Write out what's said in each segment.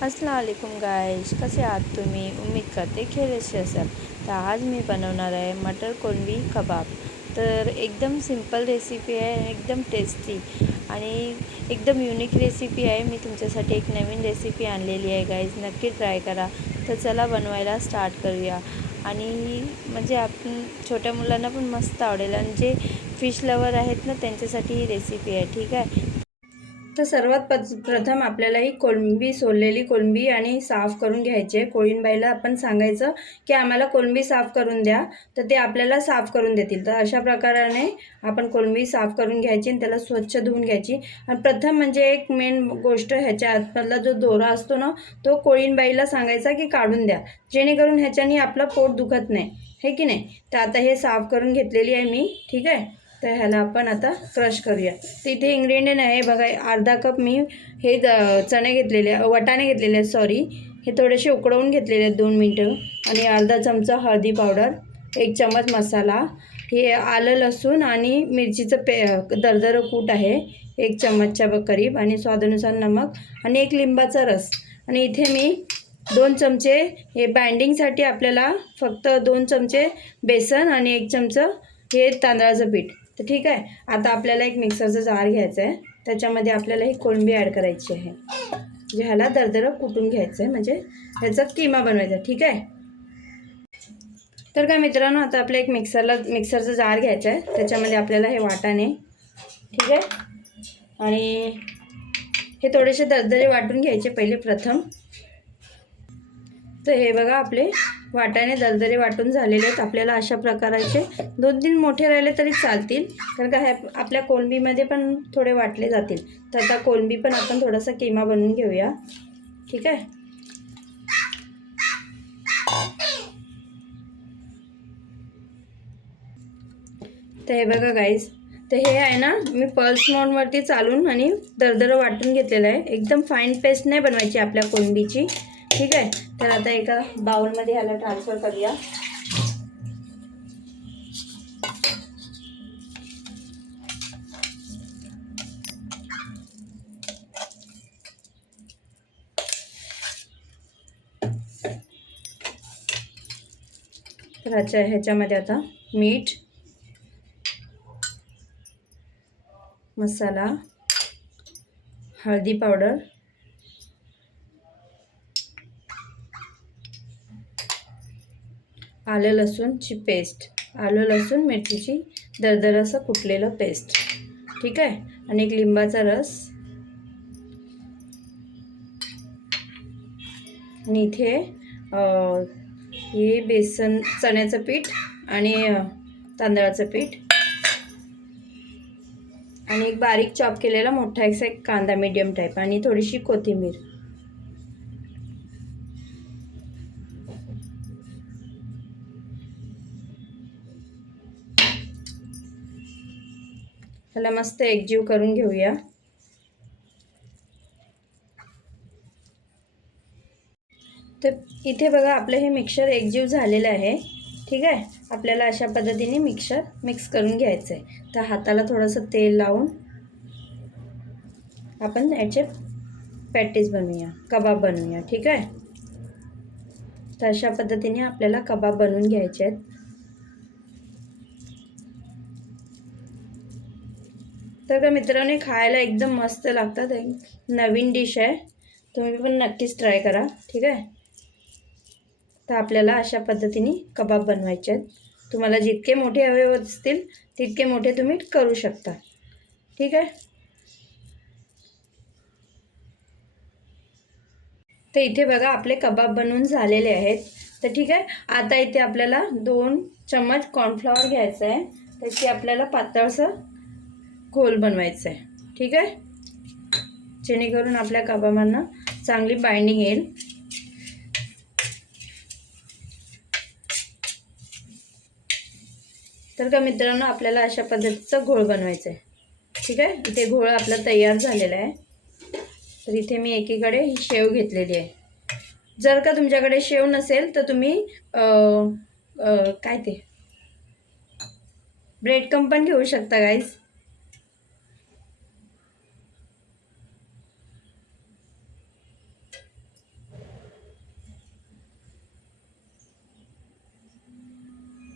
अस्सलाम वालेकुम गाइस, कसे आहात तुम्ही? उम्मीद करते खैरियत असाल। तर आज मी बनवणार आहे मटर कोलंबी कबाब। तर एकदम सिंपल रेसिपी आहे, एकदम टेस्टी आणि एकदम युनिक रेसिपी आहे। मी तुमच्यासाठी एक नवीन रेसिपी आणलेली आहे गाइस, नक्की ट्राय करा। तर चला बनवायला स्टार्ट करूया। आणि म्हणजे आपण छोट्या मुलांना पण मस्त आवडेल आणि जे फिश लवर आहेत ना त्यांच्यासाठी ही रेसिपी आहे, ठीक आहे। तर सर्वात प्रथम आपल्याला ही कोळंबी, सोललेली कोळंबी आणि साफ करून घ्यायची आहे। कोळीणबाईला आपण सांगायचं की आम्हाला कोळंबी साफ करून द्या, तर ते आपल्याला साफ करून देतील। तर अशा प्रकाराने आपण कोळंबी साफ करून घ्यायची आणि त्याला स्वच्छ धुवून घ्यायची। आणि प्रथम म्हणजे एक मेन गोष्ट, ह्याच्या आतमधला जो दोरा असतो ना, तो कोळीणबाईला सांगायचा की काढून द्या, जेणेकरून ह्याच्याने आपलं पोट दुखत नाही, हे की नाही। तर आता हे साफ करून घेतलेली आहे मी, ठीक आहे। तर ह्याला आपण आता क्रश करूया। तिथे इन्ग्रेडियंट आहे बघा, अर्धा कप मी हे चणे घेतलेले, वाटाणे घेतलेले, सॉरी, हे थोडेसे उकडवून घेतलेले आहेत 2 मिनटं। आणि अर्धा चमचा हळदी पावडर, 1 चमच मसाला, हे आलं लसूण आणि मिरचीचं दरदरं कूट आहे 1 चमचच्या करीब, आणि स्वादानुसार नमक आणि 1 लिंबाचा रस। आणि इथे मी 2 चमचे हे बाइंडिंगसाठी आपल्याला फक्त 2 चमचे बेसन आणि 1 चमचं हे तांदळाचं पीठ। तर ठीक आहे, आता आपल्याला एक मिक्सरचा जार घ्यायचा आहे, त्याच्यामध्ये आपल्याला ही कोळंबी ॲड करायची आहे। म्हणजे ह्याला दरदरं कुटून घ्यायचं आहे, म्हणजे ह्याचा किमा बनवायचा, ठीक आहे। तर काय मित्रांनो, आता आपल्या एक मिक्सरचा जार घ्यायचा आहे, त्याच्यामध्ये आपल्याला हे वाटाणे, ठीक आहे, आणि हे थोडेसे दरदरे वाटून घ्यायचे पहिले प्रथम। तर हे बघा, आपले वाटाणे दरदरे वाटून झालेले आहेत। आपल्याला अशा प्रकारचे 2-3 मोठे राहिले तरी चालतील, कारण का ह्या आपल्या कोळंबीमध्ये पण थोडे वाटले जातील। तर आता कोळंबी पण आपण थोडासा किमा बनवून घेऊया, ठीक आहे। तर हे बघा गाईज, तर हे आहे ना, मी पल्स मोडवरती चालून आणि दरदरं वाटून घेतलेलं आहे। एकदम फाईन पेस्ट नाही बनवायची आपल्या कोळंबीची, ठीक आहे। तर आता एका बाउलमध्ये ह्याला ट्रान्सफर करूया। तर ह्याच्यामध्ये आता मीठ, मसाला, हळदी पावडर, आलं लसूणची पेस्ट, आलं लसूण मिरचीची दरदर असं कुटलेलं पेस्ट, ठीक आहे, आणि 1 लिंबाचा रस। आणि इथे हे बेसन, चण्याचं पीठ आणि तांदळाचं पीठ, आणि एक बारीक चॉप केलेला मोठा एक कांदा मीडियम टाईप, आणि थोडीशी कोथिंबीर। ह्याला मस्त एकजीव करून घेऊया। तर इथे बघा, आपलं हे मिक्सर एकजीव झालेलं आहे, ठीक आहे। आपल्याला अशा पद्धतीने मिक्स करून घ्यायचं आहे। तर हाताला थोडंसं तेल लावून आपण याचे पॅटीस बनवूया, कबाब बनवूया, ठीक आहे। तर अशा पद्धतीने आपल्याला कबाब बनवून घ्यायचे आहेत। तर का मित्रांनो, खायला एकदम मस्त लागतात, एक नवीन डिश आहे, तुम्ही पण नक्कीच ट्राय करा, ठीक आहे। तर आपल्याला अशा पद्धतीने कबाब बनवायचे आहेत। तुम्हाला जितके मोठे हवे असतील तितके मोठे तुम्ही करू शकता, ठीक आहे। तर इथे बघा, आपले कबाब बनवून झालेले आहेत। तर ठीक आहे, आता इथे आपल्याला 2 चम्मच कॉर्नफ्लॉवर घ्यायचं आहे, त्याची आपल्याला पातळसं घोल बनवायचं आहे, ठीक आहे, जेणेकरून आपल्या कबाबांना चांगली बाइंडिंग येईल। तर का मित्रांनो, आपल्याला अशा पद्धतीचा घोळ बनवायचा आहे, ठीक आहे। इथे घोळ आपला तयार झालेला आहे। तर इथे मी एकीकडे ही शेव घेतलेली आहे। जर का तुमच्याकडे शेव नसेल तर तुम्ही काय ते ब्रेड क्रम्ब पण घेऊ शकता गाईज।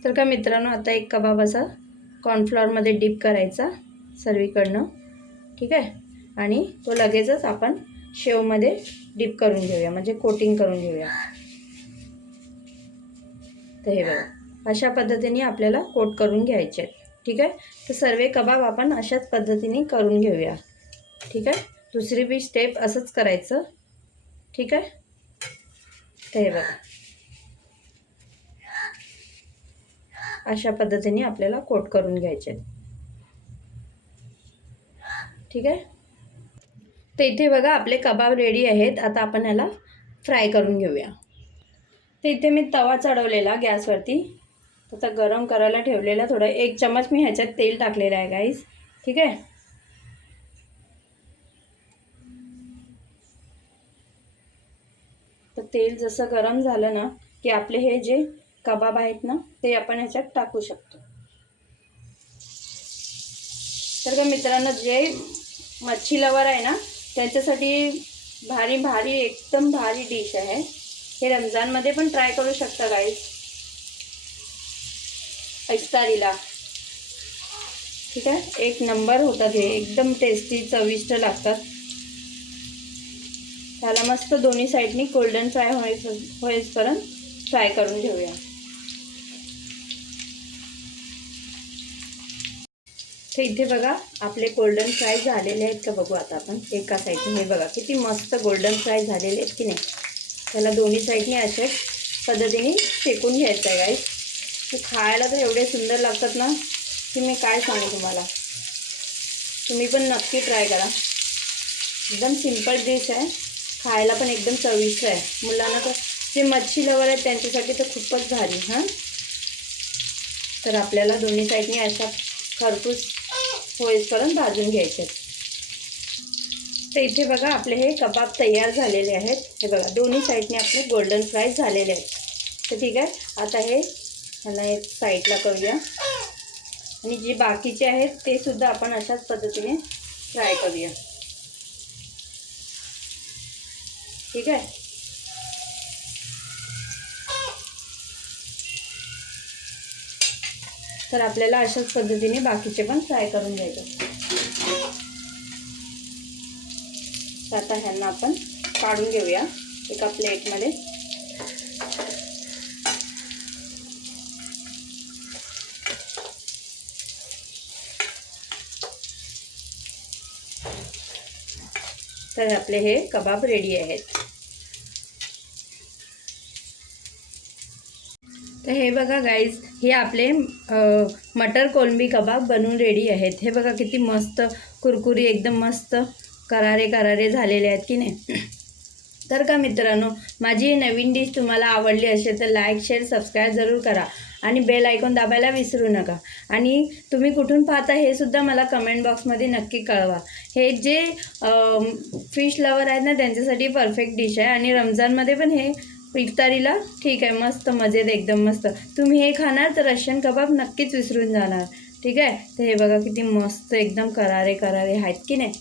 तर का मित्रांनो, आता एक कबाब असा कॉर्नफ्लॉवरमध्ये डिप करायचा सर्वीकडनं, ठीक आहे. आणि तो लगेचच आपण शेवमध्ये डिप करून घेऊया, म्हणजे कोटिंग करून घेऊया. तर हे बघा, अशा पद्धतीने आपल्याला कोट करून घ्यायचे आहेत, ठीक आहे. तर सर्व कबाब आपण अशाच पद्धतीने करून घेऊया, ठीक आहे. दुसरी बी स्टेप असंच करायचं, ठीक आहे. तर हे बघा, अशा पद्धतीने आपल्याला कोट करून घ्यायचे आहेत, ठीक आहे. तर इथे बघा आपले कबाब रेडी आहेत. आता आपण याला फ्राय करून घेऊया. तर इथे मी तवा चढवलेला गॅसवरती, आता गरम करायला ठेवलेला. थोडं 1 चम्मच मी ह्याच्यात तेल टाकलेलं आहे गाईस, ठीक आहे. तर तेल जसं गरम झालं ना की आपले हे जे कबाब आहेत ना ते आपण ह्याच्यात टाकू शकतो. तर का मित्रांनो, जे मच्छी लवर आहे ना त्यांच्यासाठी भारी भारी एकदम भारी डिश आहे. हे रमजानमध्ये पण ट्राय करू शकता गाईस, इफ्तारीला, ठीक आहे. एक नंबर होतात हे, एकदम टेस्टी चविष्ट लागतात. त्याला मस्त दोन्ही साईडनी गोल्डन फ्राय होईपर्यंत फ्राय करून घेऊया. तर इथे बघा आपले गोल्डन फ्राय झालेले आहेत का बघू आता आपण एका साईडने. हे बघा किती मस्त गोल्डन फ्राय झालेले आहेत की नाही. त्याला दोन्ही साईडने अशाच पद्धतीने शेकून घ्यायचं आहे गाईस. ते खायला तर एवढे सुंदर लागतात ना की मी काय सांगू तुम्हाला. तुम्ही पण नक्की ट्राय करा. एकदम सिंपल डिश आहे, खायला पण एकदम चविष्ट आहे. मुलांना तर, जे मच्छी लवर आहेत त्यांच्यासाठी तर खूपच भारी. तर आपल्याला दोन्ही साईडने अशा खरपूस होईपर्यंत भाजून घ्यायचे. तर इथे बघा आपले हे कबाब तयार झालेले आहेत. हे बघा दोन्ही साईडने आपले गोल्डन फ्राय झालेले आहेत. तर ठीक आहे, आता हे ह्याला एक साईडला करूया आणि जे बाकीचे आहेत ते सुद्धा आपण अशाच पद्धतीने फ्राय करूया, ठीक आहे. तर आपल्याला अशाच पद्धतीने बाकीचे पण फ्राय करून घ्यायचे. तर आता ह्यांना आपण काढून घेऊया एका प्लेटमध्ये. तर आपले हे कबाब रेडी आहेत. तर हे बघा गाईज, हे आपले मटर कोलंबी कबाब बनवून रेडी आहेत. हे बघा किती मस्त कुरकुरी, एकदम मस्त करारे करारे झालेले आहेत की नाही. तर का मित्रांनो, माझी नवीन डिश तुम्हाला आवडली असेल तर लाईक, शेअर, सबस्क्राईब जरूर करा आणि बेल आयकॉन दाबायला विसरू नका. आणि तुम्ही कुठून पाहता हे सुद्धा मला कमेंट बॉक्समध्ये नक्की कळवा. हे जे फिश लवर आहेत ना त्यांच्यासाठी परफेक्ट डिश आहे. आणि रमजानमध्ये पण हे इफ्तारीला ठीक आहे, मस्त मजेत, एकदम मस्त. तुम्ही हे खाणार तर रशियन कबाब नक्कीच विसरून जाणार, ठीक आहे. तर हे बघा किती मस्त एकदम करारे करारे आहेत की नाही.